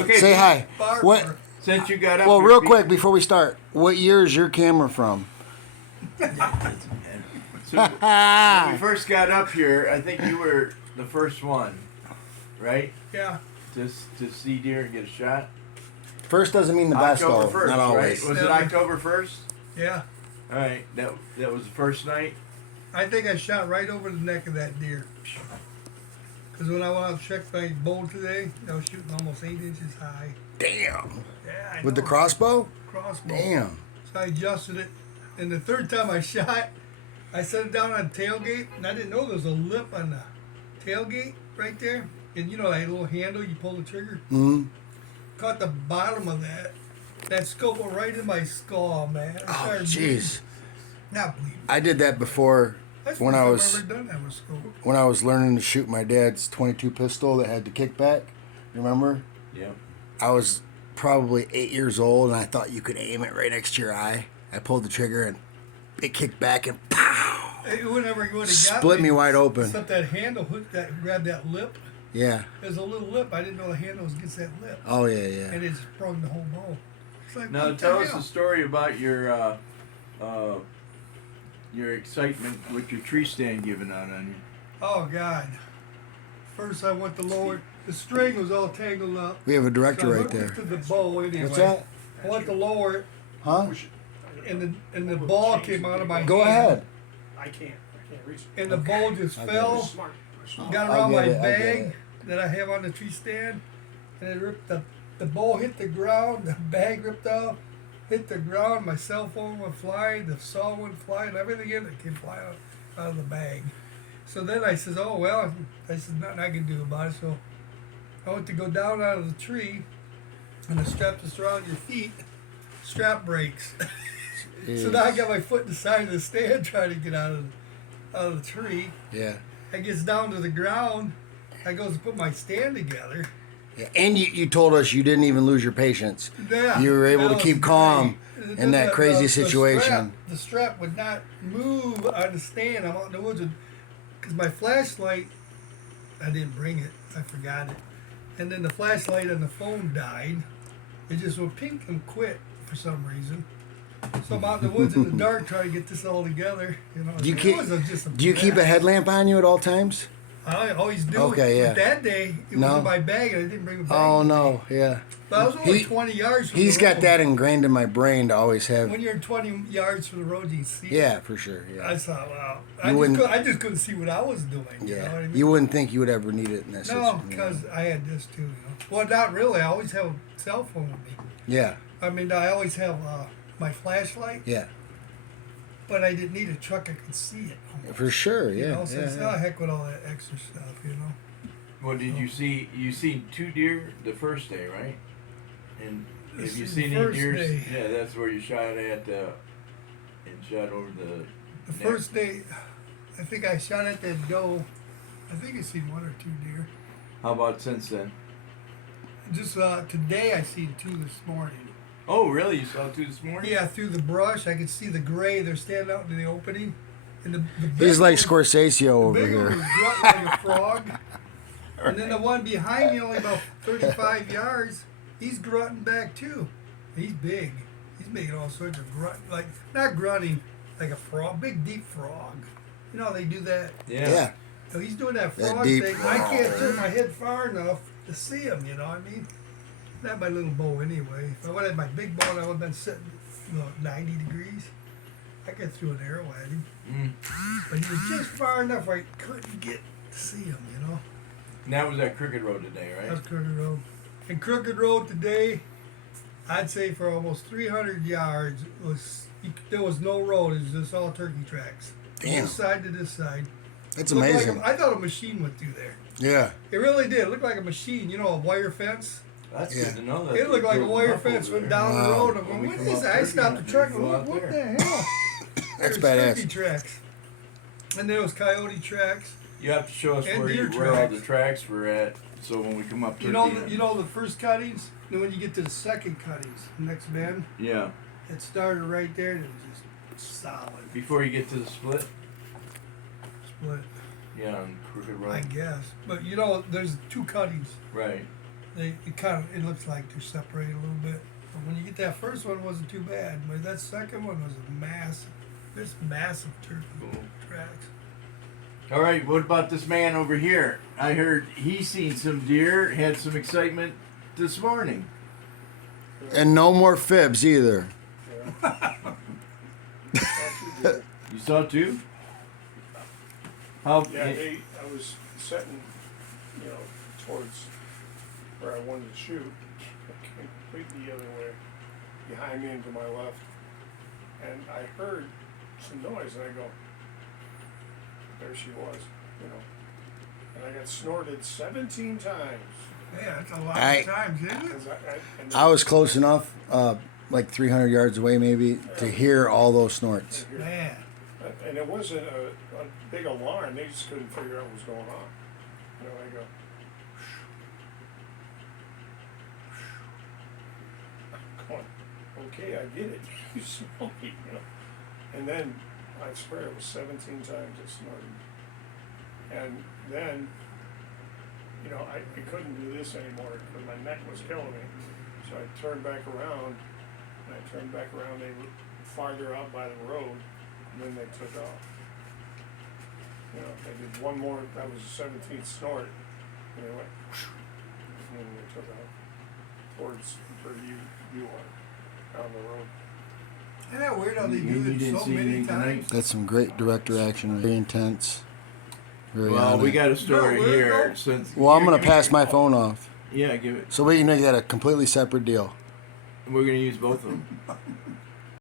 Okay. Say hi. Barber. What? Since you got up. Well, here, real Pete, quick before we start, what year is your camera from? So when we first got up here, I think you were the first one, right? Yeah. To see deer and get a shot. First doesn't mean the best, October though. 1st, Not always. right? Was it October 1st? Yeah. All right, that was the first night. I think I shot right over the neck of that deer. Because when I went out to check my bow today, I was shooting almost 8 inches high. Damn. Yeah, I With the know. crossbow? Crossbow. Damn. So I adjusted it. And the third time I shot, I set it down on the tailgate, and I didn't know there was a lip on the tailgate right there. And you know that little handle, you pull the trigger? Mm-hmm. Caught the bottom of that. That scope went right in my skull, man. I Oh, started jeez. bleeding. Not bleeding. I did that before That's when the I first was time I've ever done that with scope. when I was learning to shoot my dad's .22 pistol that had the kickback. Remember? Yeah. I was probably 8 years old, and I thought you could aim it right next to your eye. I pulled the trigger, and it kicked back, and pow! It would never got Split me wide open. Except that handle hooked that grabbed that lip. Yeah. There's a little lip. I didn't know the handle was against that lip. Oh, yeah. And it sprung the whole bow. It's like, Now what tell the us hell? the story about your excitement with your tree stand giving out on you. Oh, God. First I went to lower. The string was all tangled up. We have a So director I right hooked it there. to the bow anyway. What's that? I went to lower it, Huh? and the ball came out of my Go hand. ahead. I can't reach it. And the ball just I get fell. Smart. Got I around get my it, I get bag it. that I have on the tree stand, and it ripped the ball hit the ground, the bag ripped off, hit the ground, my cell phone went flying, the saw went flying, everything in it came flying out of the bag. So then I says, oh well, I said nothing I can do about it. So I went to go down out of the tree, and the strap that's around your feet, strap breaks. So now I got my foot in the side of the stand trying to get out of the tree. Yeah. I gets down to the ground. I goes to put my stand together. Yeah. And you told us you didn't even lose your patience. Yeah, You were able that to was keep calm great. in that crazy situation. The strap would not move on the stand. I'm out in the woods because my flashlight, I didn't bring it. I forgot it. And then the flashlight on the phone died. It just went pink and quit for some reason. So I'm out in the woods in the dark trying to get this all together. You know, Do you it keep was just a Do you keep a mess. headlamp on you at all times? I always do. Okay, yeah. But that day, it was No? in my bag and I didn't bring a bag. Oh with me. no, yeah. But I was only He- 20 yards from He's the got road. that ingrained in my brain to always have. When you're 20 yards from the road, you can see it. Yeah, for sure. I Yeah. thought, wow. wouldn't- I just couldn't see what I was doing. You know what I Yeah. mean? You wouldn't think you would ever need it in that No, situation. because I had this too. You know? Well, not really. I always have a cell phone with me. Yeah. I mean, I always have my flashlight, Yeah. but I didn't need a truck. I could see it. For sure. You Yeah. know, so yeah, it's, yeah. oh, heck with all that extra stuff, you know. Well, did you see? You seen 2 deer the first day, right? And This have you is seen the any first deer? day. Yeah, that's where you shot at and shot over the. The first day, I think I shot at that doe. I think I seen 1 or 2 deer. How about since then? Just today, I seen 2 this morning. Oh, really? You saw 2 this morning? Yeah, through the brush, I could see the gray. They're standing out in the opening. And the big He's like one- Scorsese the over big one here. was grunting like a frog. And then the one behind me, only about 35 yards, he's grunting back too. He's big. He's making all sorts of grunt, like not grunting like a frog, big deep frog. You know how they do that? Yeah. So he's doing that That frog deep thing. I can't turn my head far enough to see him. You know what I mean? Not my little bow anyway. If I would have had my big bow, I would have been sitting, 90 degrees. I could throw an arrow at him. But he was just far enough where I couldn't get to see him, you know. And that was at Crooked Road today, That right? was Crooked Road. And Crooked Road today, I'd say for almost 300 yards, there was no road. It was just all turkey tracks. Damn. This side to this side. That's Looked amazing. Like I thought a machine went through there. Yeah. It really did. It looked like a machine, a wire fence. That's Yeah. good to know that. It looked like a Building wire up fence over went there. down the Wow. road. I'm When going, we what come is up that? I 30, stopped the truck and go look, out what there. the hell? That's There's badass. turkey tracks. And there was coyote tracks. You have to show us And where deer where all tracks. the tracks were at, so when we come up to You know the first cuttings? Then when you get to the second cuttings, the next bend, yeah, it started right there and it was just solid before you get to the split, split, yeah, on Crooked Road, I guess. But there's 2 cuttings. right? it looks like they're separated a little bit. But when you get that first one, it wasn't too bad. But that second one was a massive. There's massive turkey tracks. All right, what about this man over here? I heard he's seen some deer, had some excitement this morning. And no more fibs either. You saw two? How? Yeah, I was setting, towards where I wanted to shoot. I came completely the other way, behind me and to my left. And I heard some noise, and I go, there she was, And I got snorted 17 times. Yeah, that's a lot of times, isn't it? 'Cause I was close enough, like 300 yards away maybe, to hear all those snorts. Man. And it wasn't a big alarm. They just couldn't figure out what was going on. I go, going, okay, I get it. You smell me, And then, I swear it was 17 times it snorted. And then, I couldn't do this anymore because my neck was killing me. So I turned back around, they were farther out by the road, and then they took off. They did one more, that was the 17th snort, and they went, and then they took off towards where you are, down the road. Isn't that weird how they You do didn't it so see many anything tonight? times? That's some great director action. Very intense. Very Well, on we it. got a story No, we're here. no- Since Well, I'm you're going to giving pass your my phone. phone off. Yeah, give it. So we can make that a completely separate deal. We're gonna use both of them.